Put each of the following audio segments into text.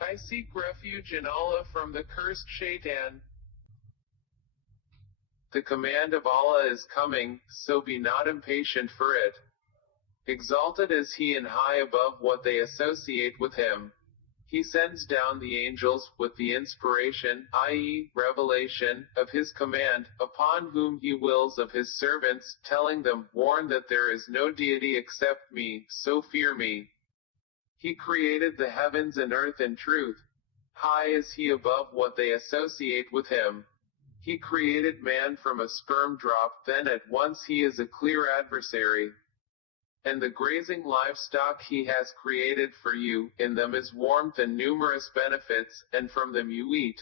I seek refuge in Allah from the cursed shaitan. The command of Allah is coming, so be not impatient for it. Exalted is He and high above what they associate with Him. He sends down the angels with the inspiration, i.e., revelation, of His command, upon whom He wills of His servants, telling them, warn that there is no deity except me, so fear me. He created the heavens and earth in truth. High is He above what they associate with Him. He created man from a sperm drop, then at once he is a clear adversary. And the grazing livestock He has created for you, in them is warmth and numerous benefits, and from them you eat.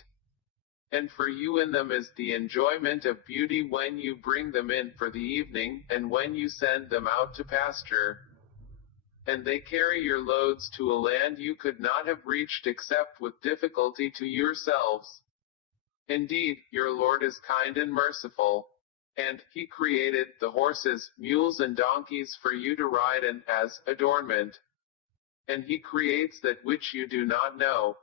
And for you in them is the enjoyment of beauty when you bring them in for the evening, and when you send them out to pasture. And they carry your loads to a land you could not have reached except with difficulty to yourselves. Indeed, your Lord is kind and merciful. And He created the horses, mules and donkeys for you to ride in, as adornment. And He creates that which you do not know.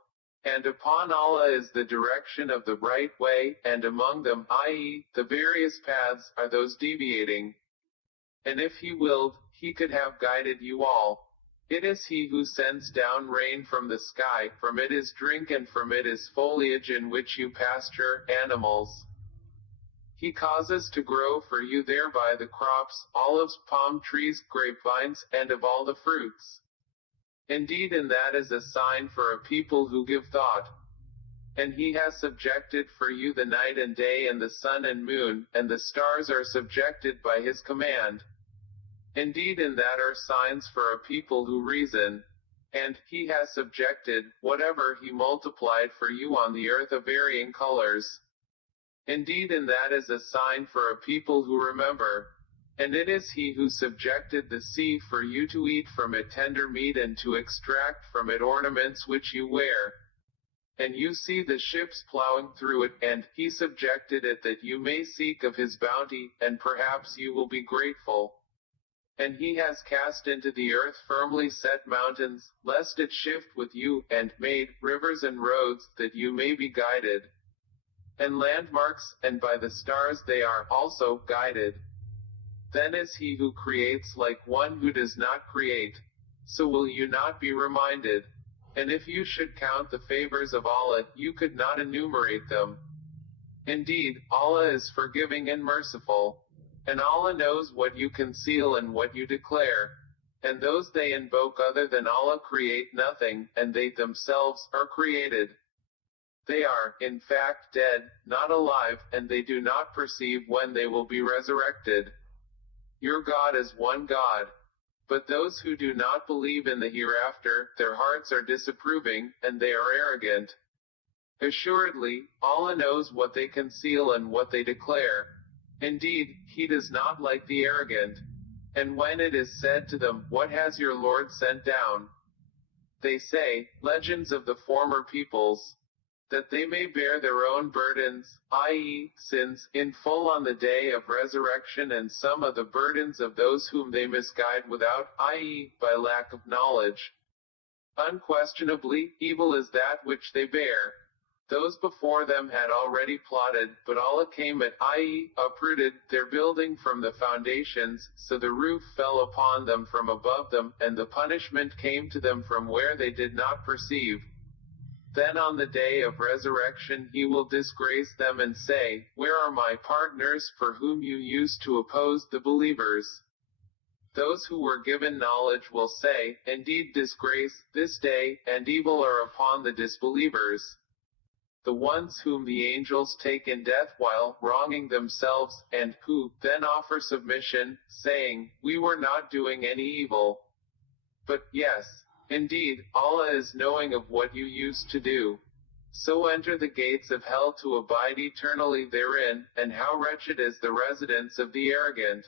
And upon Allah is the direction of the right way, and among them, i.e., the various paths, are those deviating. And if He willed, He could have guided you all. It is He who sends down rain from the sky, from it is drink and from it is foliage in which you pasture animals. He causes to grow for you thereby the crops, olives, palm trees, grapevines, and of all the fruits. Indeed, in that is a sign for a people who give thought. And He has subjected for you the night and day and the sun and moon, and the stars are subjected by His command. Indeed, in that are signs for a people who reason. And He has subjected whatever He multiplied for you on the earth of varying colors. Indeed, in that is a sign for a people who remember. And it is He who subjected the sea for you to eat from it tender meat and to extract from it ornaments which you wear. And you see the ships plowing through it, and He subjected it that you may seek of His bounty, and perhaps you will be grateful. And He has cast into the earth firmly set mountains, lest it shift with you, and made rivers and roads, that you may be guided. And landmarks, and by the stars they are also guided. Then is He who creates like one who does not create. So will you not be reminded? And if you should count the favors of Allah, you could not enumerate them. Indeed, Allah is forgiving and merciful. And Allah knows what you conceal and what you declare. And those they invoke other than Allah create nothing, and they themselves are created. They are, in fact, dead, not alive, and they do not perceive when they will be resurrected. Your God is one God. But those who do not believe in the hereafter, their hearts are disapproving, and they are arrogant. Assuredly, Allah knows what they conceal and what they declare. Indeed, He does not like the arrogant. And when it is said to them, what has your Lord sent down? They say, legends of the former peoples, that they may bear their own burdens, i.e., sins, in full on the day of resurrection, and some of the burdens of those whom they misguide without, i.e., by lack of knowledge. Unquestionably, evil is that which they bear. Those before them had already plotted, but Allah came at, i.e., uprooted, their building from the foundations, so the roof fell upon them from above them, and the punishment came to them from where they did not perceive. Then on the day of resurrection He will disgrace them and say, where are my partners for whom you used to oppose the believers? Those who were given knowledge will say, indeed disgrace, this day, and evil are upon the disbelievers. The ones whom the angels take in death while wronging themselves, and who then offer submission, saying, we were not doing any evil. But, yes, indeed, Allah is knowing of what you used to do. So enter the gates of hell to abide eternally therein, and how wretched is the residence of the arrogant.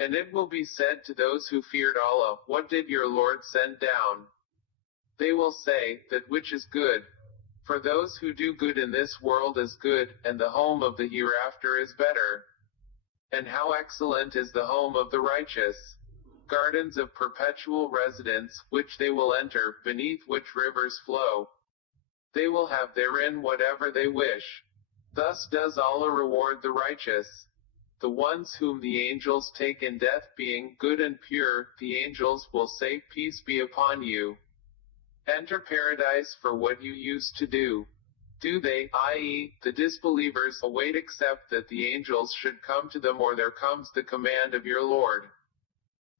And it will be said to those who feared Allah, what did your Lord send down? They will say, that which is good. For those who do good in this world is good, and the home of the hereafter is better. And how excellent is the home of the righteous! Gardens of perpetual residence, which they will enter, beneath which rivers flow. They will have therein whatever they wish. Thus does Allah reward the righteous. The ones whom the angels take in death being good and pure, the angels will say, Peace be upon you. Enter paradise for what you used to do. Do they, i.e., the disbelievers, await except that the angels should come to them, or there comes the command of your Lord?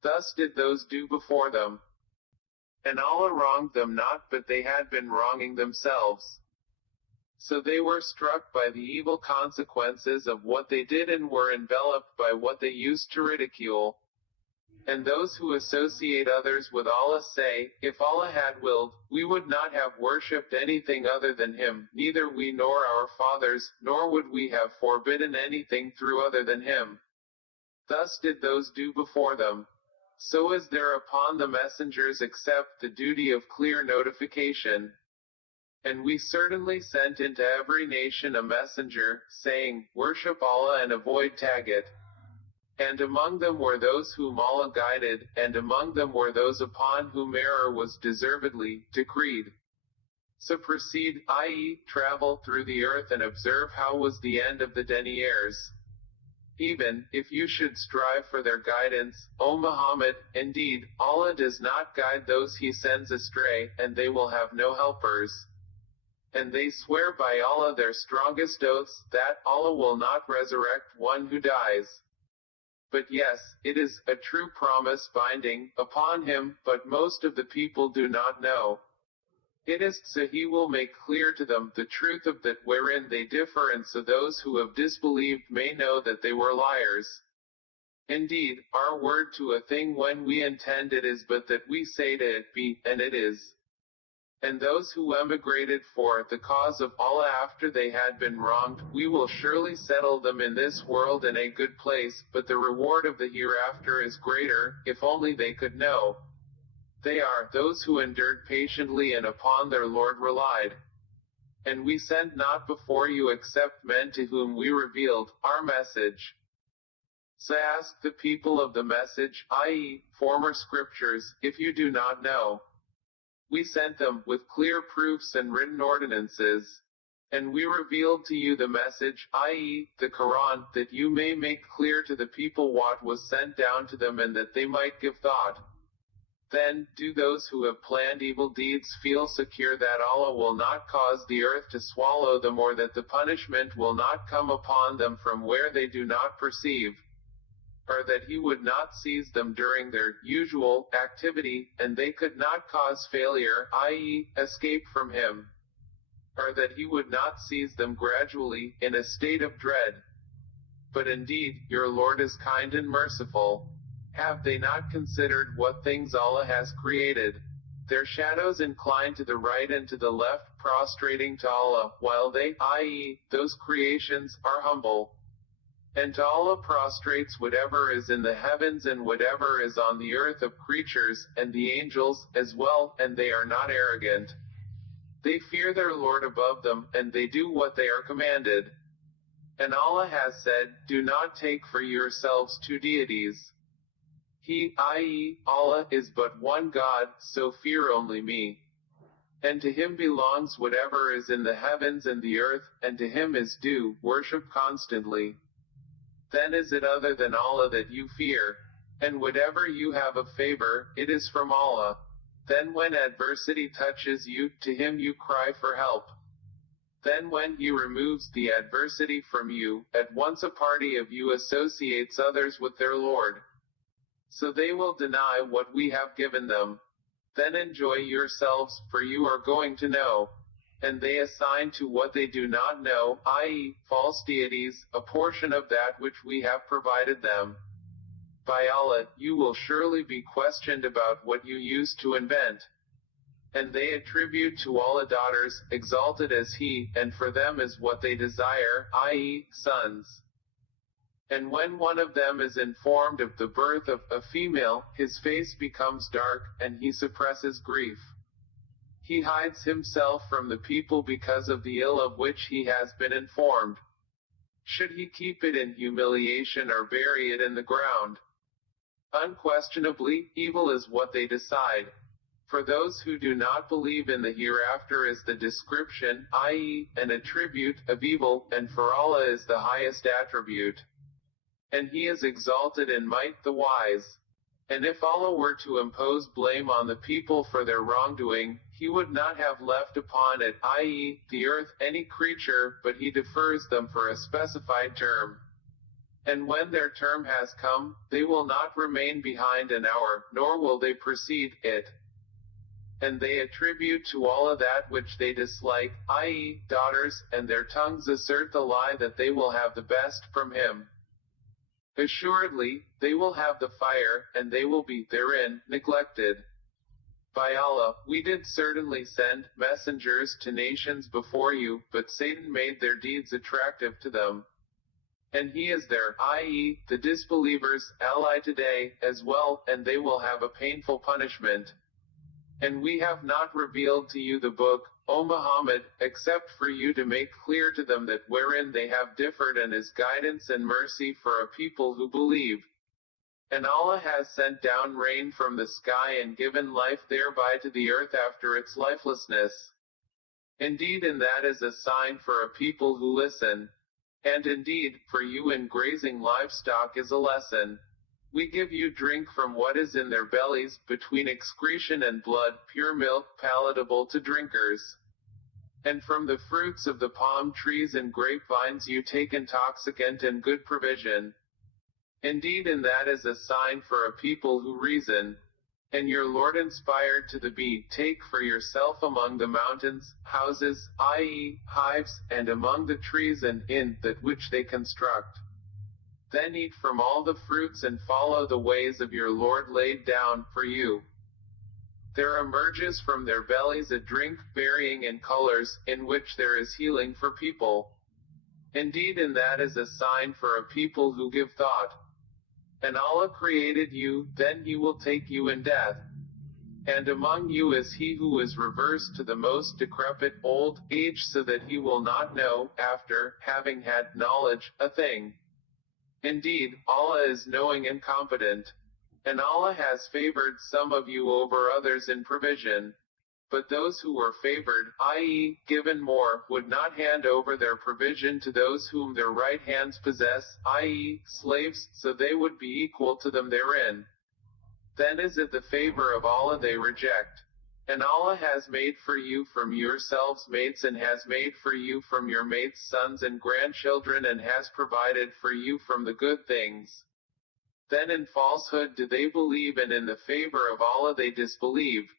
Thus did those do before them. And Allah wronged them not, but they had been wronging themselves. So they were struck by the evil consequences of what they did and were enveloped by what they used to ridicule. And those who associate others with Allah say, If Allah had willed, we would not have worshipped anything other than Him, neither we nor our fathers, nor would we have forbidden anything through other than Him. Thus did those do before them. So is there upon the messengers except the duty of clear notification. And we certainly sent into every nation a messenger, saying, Worship Allah and avoid Taghut. And among them were those whom Allah guided, and among them were those upon whom error was deservedly decreed. So proceed, i.e., travel through the earth and observe how was the end of the deniers. Even if you should strive for their guidance, O Muhammad, indeed, Allah does not guide those He sends astray, and they will have no helpers. And they swear by Allah their strongest oaths, that Allah will not resurrect one who dies. But yes, it is a true promise binding upon Him, but most of the people do not know. It is so He will make clear to them the truth of that wherein they differ, and so those who have disbelieved may know that they were liars. Indeed, our word to a thing when we intend it is but that we say to it, Be, and it is. And those who emigrated for the cause of Allah after they had been wronged, we will surely settle them in this world in a good place, but the reward of the hereafter is greater, if only they could know. They are those who endured patiently and upon their Lord relied. And we sent not before you except men to whom we revealed our message. So ask the people of the message, i.e., former scriptures, if you do not know. We sent them with clear proofs and written ordinances. And we revealed to you the message, i.e., the Qur'an, that you may make clear to the people what was sent down to them and that they might give thought. Then, do those who have planned evil deeds feel secure that Allah will not cause the earth to swallow them, or that the punishment will not come upon them from where they do not perceive? Or that He would not seize them during their usual activity, and they could not cause failure, i.e., escape from Him? Or that He would not seize them gradually, in a state of dread? But indeed, your Lord is kind and merciful. Have they not considered what things Allah has created? Their shadows incline to the right and to the left, prostrating to Allah, while they, i.e., those creations, are humble. And to Allah prostrates whatever is in the heavens and whatever is on the earth of creatures, and the angels, as well, and they are not arrogant. They fear their Lord above them, and they do what they are commanded. And Allah has said, Do not take for yourselves two deities. He, i.e., Allah, is but one God, so fear only me. And to Him belongs whatever is in the heavens and the earth, and to Him is due worship constantly. Then is it other than Allah that you fear? And whatever you have of favor, it is from Allah. Then when adversity touches you, to Him you cry for help. Then when He removes the adversity from you, at once a party of you associates others with their Lord. So they will deny what we have given them. Then enjoy yourselves, for you are going to know. And they assign to what they do not know, i.e., false deities, a portion of that which we have provided them. By Allah, you will surely be questioned about what you used to invent. And they attribute to Allah daughters, exalted as He, and for them is what they desire, i.e., sons. And when one of them is informed of the birth of a female, his face becomes dark, and he suppresses grief. He hides himself from the people because of the ill of which he has been informed. Should he keep it in humiliation or bury it in the ground? Unquestionably, evil is what they decide. For those who do not believe in the hereafter is the description, i.e., an attribute, of evil, and for Allah is the highest attribute. And He is exalted in might, the wise. And if Allah were to impose blame on the people for their wrongdoing, He would not have left upon it, i.e., the earth, any creature, but He defers them for a specified term. And when their term has come, they will not remain behind an hour, nor will they precede it. And they attribute to Allah that which they dislike, i.e., daughters, and their tongues assert the lie that they will have the best from Him. Assuredly, they will have the fire, and they will be therein neglected. By Allah, we did certainly send messengers to nations before you, but Satan made their deeds attractive to them. And he is their, i.e., the disbelievers, ally today, as well, and they will have a painful punishment. And we have not revealed to you the book, O Muhammad, except for you to make clear to them that wherein they have differed and is guidance and mercy for a people who believe. And Allah has sent down rain from the sky and given life thereby to the earth after its lifelessness. Indeed, in that is a sign for a people who listen. And indeed, for you in grazing livestock is a lesson. We give you drink from what is in their bellies, between excretion and blood, pure milk, palatable to drinkers. And from the fruits of the palm trees and grapevines you take intoxicant and good provision. Indeed, in that is a sign for a people who reason. And your Lord inspired to the bee, take for yourself among the mountains, houses, i.e., hives, and among the trees and in that which they construct. Then eat from all the fruits and follow the ways of your Lord laid down for you. There emerges from their bellies a drink varying in colors, in which there is healing for people. Indeed, in that is a sign for a people who give thought. And Allah created you, then He will take you in death. And among you is he who is reversed to the most decrepit, old age, so that he will not know, after having had knowledge, a thing. Indeed, Allah is knowing and competent. And Allah has favored some of you over others in provision. But those who were favored, i.e., given more, would not hand over their provision to those whom their right hands possess, i.e., slaves, so they would be equal to them therein. Then is it the favor of Allah they reject. And Allah has made for you from yourselves mates and has made for you from your mates sons and grandchildren and has provided for you from the good things. Then in falsehood do they believe and in the favor of Allah they disbelieve.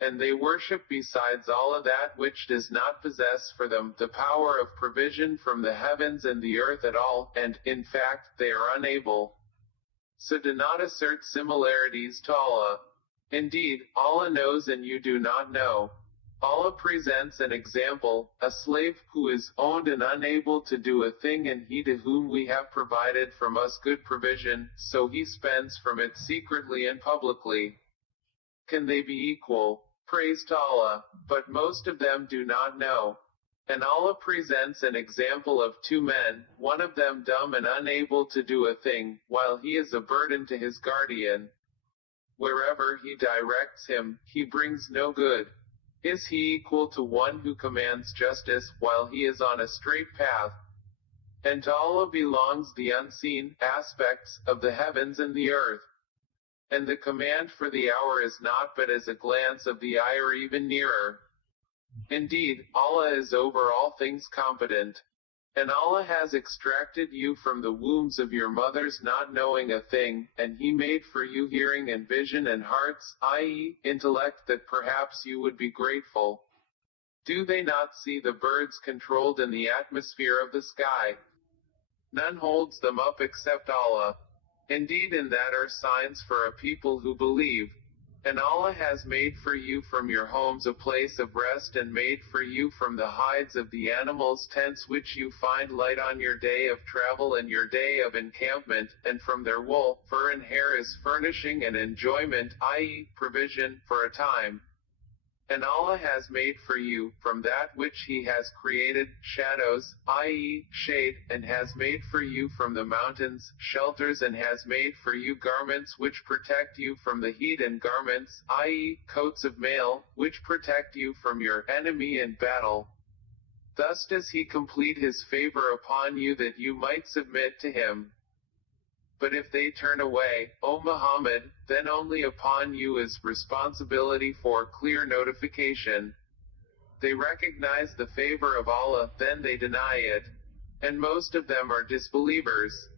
And they worship besides Allah that which does not possess for them the power of provision from the heavens and the earth at all, and, in fact, they are unable. So do not assert similarities to Allah. Indeed, Allah knows and you do not know. Allah presents an example, a slave who is owned and unable to do a thing and he to whom we have provided from us good provision, so he spends from it secretly and publicly. Can they be equal? Praise to Allah, but most of them do not know. And Allah presents an example of two men, one of them dumb and unable to do a thing, while he is a burden to his guardian. Wherever he directs him, he brings no good. Is he equal to one who commands justice, while he is on a straight path? And to Allah belongs the unseen aspects of the heavens and the earth. And the command for the hour is not but as a glance of the eye or even nearer. Indeed, Allah is over all things competent. And Allah has extracted you from the wombs of your mothers not knowing a thing, and He made for you hearing and vision and hearts, i.e., intellect, that perhaps you would be grateful. Do they not see the birds controlled in the atmosphere of the sky? None holds them up except Allah. Indeed, in that are signs for a people who believe. And Allah has made for you from your homes a place of rest and made for you from the hides of the animals tents which you find light on your day of travel and your day of encampment, and from their wool, fur and hair is furnishing and enjoyment, i.e., provision, for a time. And Allah has made for you, from that which He has created, shadows, i.e., shade, and has made for you from the mountains, shelters, and has made for you garments which protect you from the heat, and garments, i.e., coats of mail, which protect you from your enemy in battle. Thus does He complete His favor upon you that you might submit to Him. But if they turn away, O Muhammad, then only upon you is responsibility for clear notification. They recognize the favor of Allah, then they deny it. And most of them are disbelievers.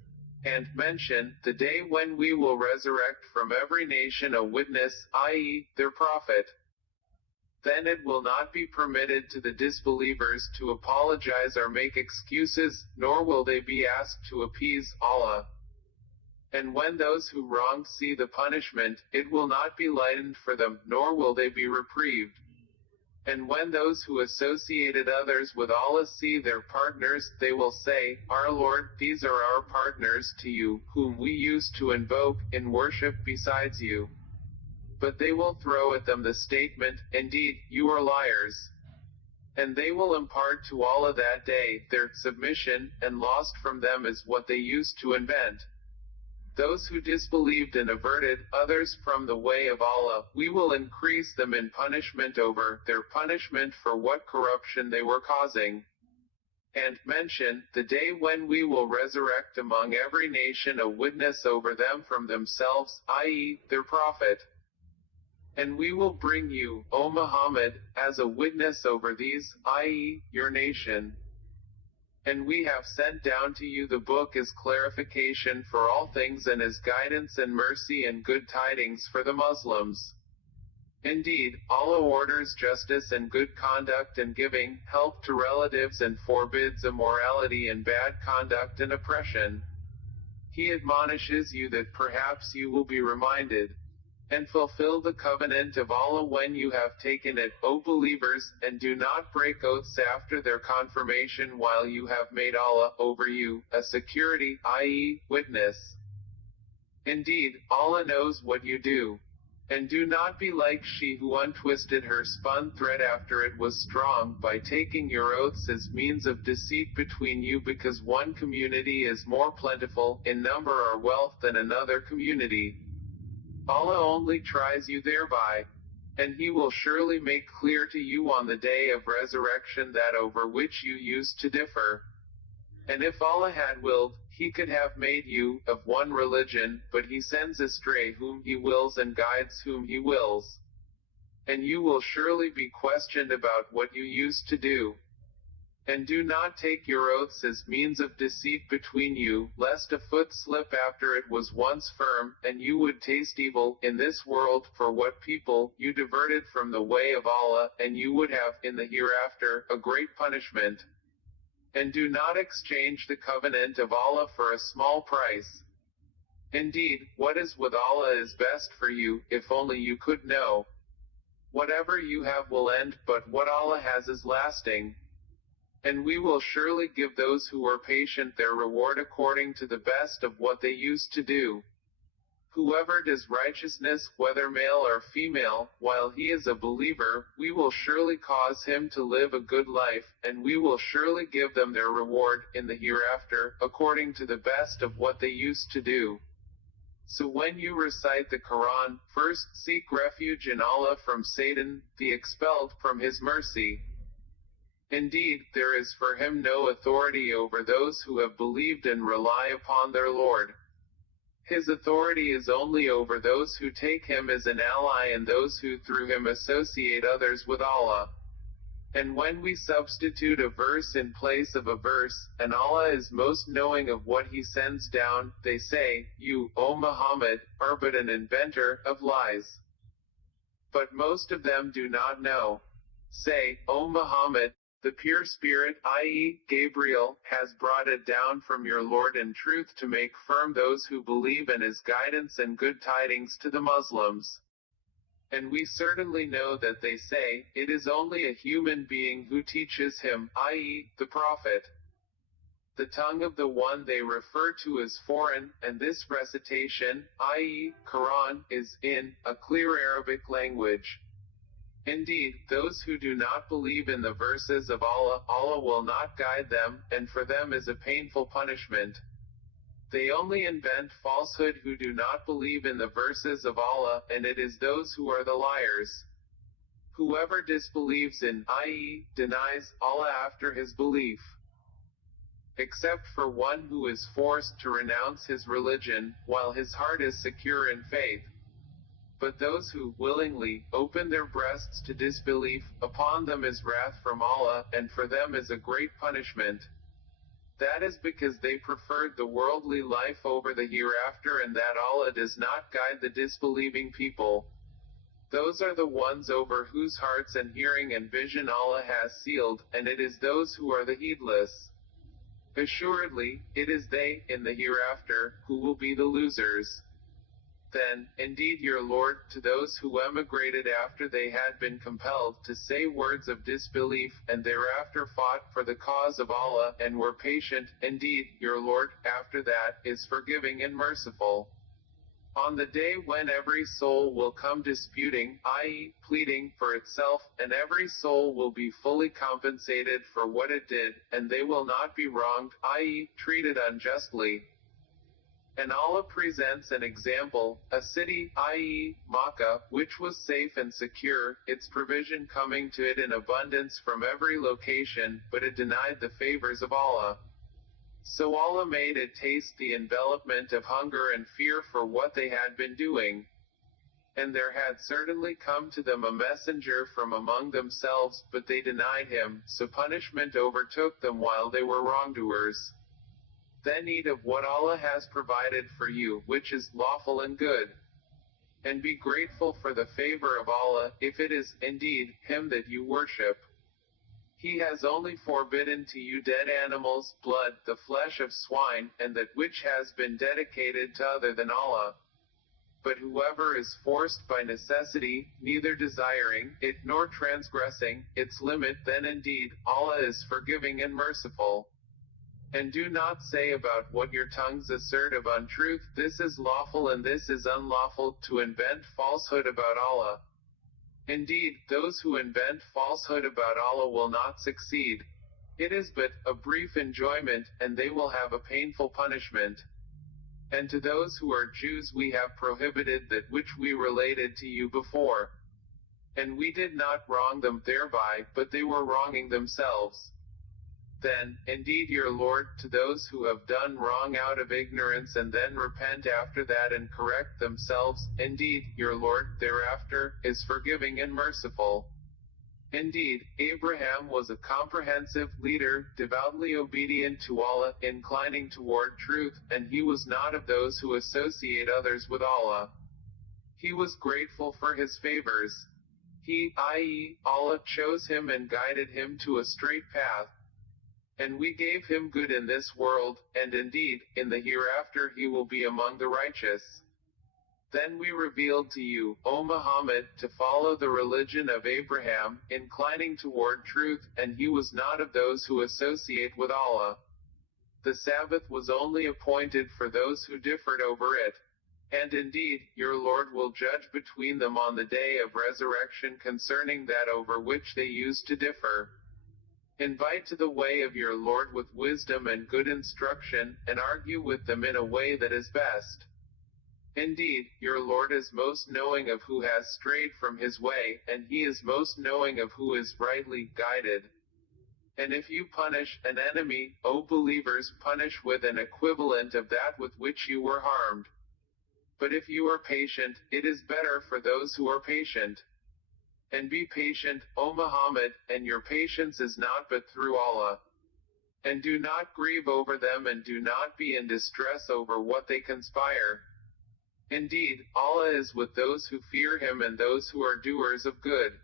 And mention the day when we will resurrect from every nation a witness, i.e., their prophet. Then it will not be permitted to the disbelievers to apologize or make excuses, nor will they be asked to appease Allah. And when those who wrong see the punishment, it will not be lightened for them, nor will they be reprieved. And when those who associated others with Allah see their partners, they will say, Our Lord, these are our partners to you, whom we used to invoke in worship besides you. But they will throw at them the statement, Indeed, you are liars. And they will impart to Allah that day their submission, and lost from them is what they used to invent. Those who disbelieved and averted others from the way of Allah, we will increase them in punishment over their punishment for what corruption they were causing. And mention the day when we will resurrect among every nation a witness over them from themselves, i.e., their prophet. And we will bring you, O Muhammad, as a witness over these, i.e., your nation. And we have sent down to you the book as clarification for all things and as guidance and mercy and good tidings for the Muslims. Indeed, Allah orders justice and good conduct and giving help to relatives and forbids immorality and bad conduct and oppression. He admonishes you that perhaps you will be reminded. And fulfill the covenant of Allah when you have taken it, O believers, and do not break oaths after their confirmation while you have made Allah over you a security, i.e., witness. Indeed, Allah knows what you do. And do not be like she who untwisted her spun thread after it was strong by taking your oaths as means of deceit between you, because one community is more plentiful in number or wealth than another community. Allah only tries you thereby, and He will surely make clear to you on the day of resurrection that over which you used to differ. And if Allah had willed, He could have made you of one religion, but He sends astray whom He wills and guides whom He wills. And you will surely be questioned about what you used to do. And do not take your oaths as means of deceit between you, lest a foot slip after it was once firm, and you would taste evil in this world for what people you diverted from the way of Allah, and you would have in the hereafter a great punishment. And do not exchange the covenant of Allah for a small price. Indeed, what is with Allah is best for you, if only you could know. Whatever you have will end, but what Allah has is lasting. And we will surely give those who are patient their reward according to the best of what they used to do. Whoever does righteousness, whether male or female, while he is a believer, we will surely cause him to live a good life, and we will surely give them their reward in the hereafter, according to the best of what they used to do. So when you recite the Qur'an, first seek refuge in Allah from Satan, the expelled from His mercy. Indeed, there is for him no authority over those who have believed and rely upon their Lord. His authority is only over those who take him as an ally and those who through him associate others with Allah. And when we substitute a verse in place of a verse, and Allah is most knowing of what He sends down, they say, You, O Muhammad, are but an inventor of lies. But most of them do not know. Say, O Muhammad, the pure spirit, i.e., Gabriel, has brought it down from your Lord in truth to make firm those who believe and as guidance and good tidings to the Muslims. And we certainly know that they say, it is only a human being who teaches him, i.e., the prophet. The tongue of the one they refer to is foreign, and this recitation, i.e., Qur'an, is in a clear Arabic language. Indeed, those who do not believe in the verses of Allah, Allah will not guide them, and for them is a painful punishment. They only invent falsehood who do not believe in the verses of Allah, and it is those who are the liars. Whoever disbelieves in, i.e., denies, Allah after his belief, except for one who is forced to renounce his religion, while his heart is secure in faith. But those who willingly open their breasts to disbelief, upon them is wrath from Allah, and for them is a great punishment. That is because they preferred the worldly life over the hereafter, and that Allah does not guide the disbelieving people. Those are the ones over whose hearts and hearing and vision Allah has sealed, and it is those who are the heedless. Assuredly, it is they, in the hereafter, who will be the losers. Then, indeed your Lord, to those who emigrated after they had been compelled to say words of disbelief, and thereafter fought for the cause of Allah, and were patient, indeed, your Lord, after that, is forgiving and merciful. On the day when every soul will come disputing, i.e., pleading, for itself, and every soul will be fully compensated for what it did, and they will not be wronged, i.e., treated unjustly. And Allah presents an example, a city, i.e., Makkah, which was safe and secure, its provision coming to it in abundance from every location, but it denied the favors of Allah. So Allah made it taste the envelopment of hunger and fear for what they had been doing. And there had certainly come to them a messenger from among themselves, but they denied him, so punishment overtook them while they were wrongdoers. Then eat of what Allah has provided for you, which is lawful and good. And be grateful for the favor of Allah, if it is, indeed, Him that you worship. He has only forbidden to you dead animals, blood, the flesh of swine, and that which has been dedicated to other than Allah. But whoever is forced by necessity, neither desiring it nor transgressing its limit, then indeed, Allah is forgiving and merciful. And do not say about what your tongues assert of untruth, this is lawful and this is unlawful, to invent falsehood about Allah. Indeed, those who invent falsehood about Allah will not succeed. It is but a brief enjoyment, and they will have a painful punishment. And to those who are Jews we have prohibited that which we related to you before. And we did not wrong them thereby, but they were wronging themselves. Then, indeed your Lord, to those who have done wrong out of ignorance and then repent after that and correct themselves, indeed, your Lord, thereafter, is forgiving and merciful. Indeed, Abraham was a comprehensive leader, devoutly obedient to Allah, inclining toward truth, and he was not of those who associate others with Allah. He was grateful for his favors. He, i.e., Allah, chose him and guided him to a straight path. And we gave him good in this world, and indeed, in the hereafter he will be among the righteous. Then we revealed to you, O Muhammad, to follow the religion of Abraham, inclining toward truth, and he was not of those who associate with Allah. The Sabbath was only appointed for those who differed over it. And indeed, your Lord will judge between them on the day of resurrection concerning that over which they used to differ. Invite to the way of your Lord with wisdom and good instruction, and argue with them in a way that is best. Indeed, your Lord is most knowing of who has strayed from his way, and he is most knowing of who is rightly guided. And if you punish an enemy, O believers, punish with an equivalent of that with which you were harmed. But if you are patient, it is better for those who are patient. And be patient, O Muhammad, and your patience is not but through Allah. And do not grieve over them and do not be in distress over what they conspire. Indeed, Allah is with those who fear Him and those who are doers of good.